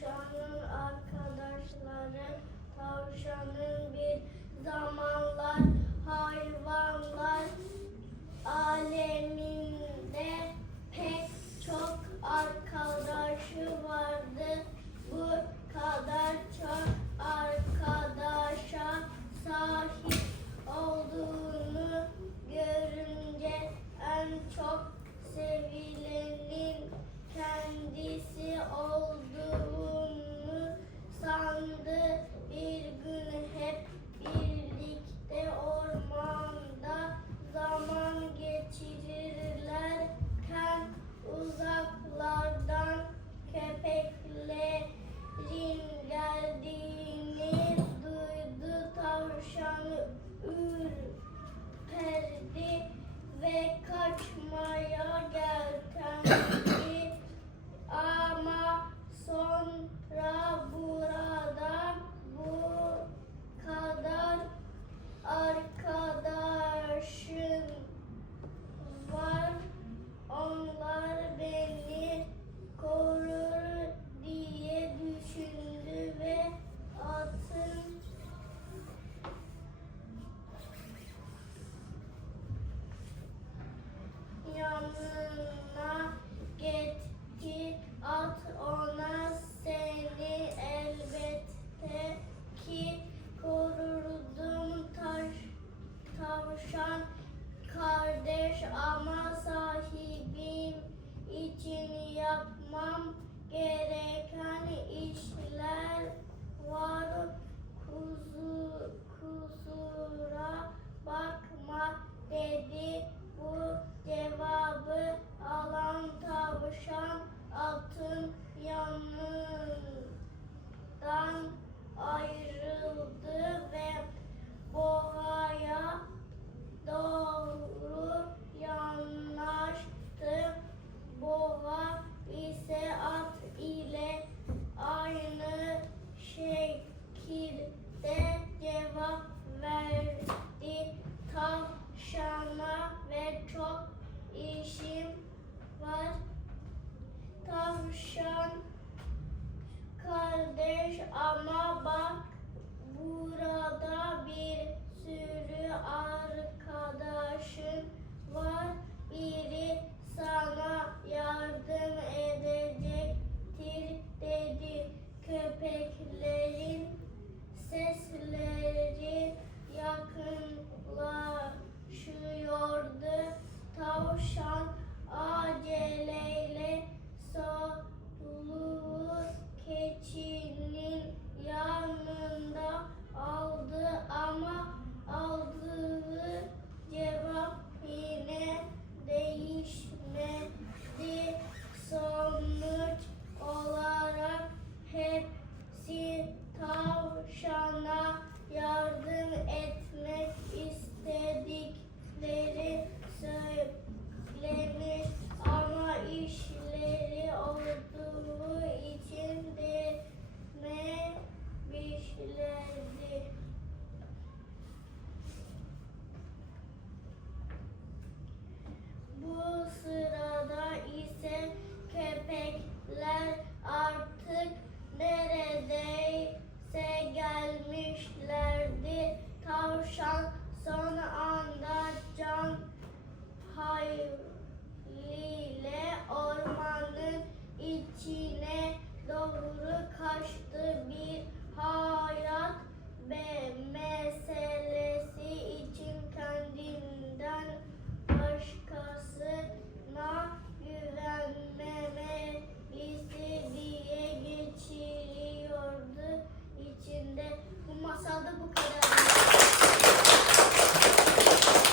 tavşanın arkadaşları tavşanın bir zaman koşan kardeş ama sahibim için yapmam gereken cevap verdi tavşana ve çok işim var.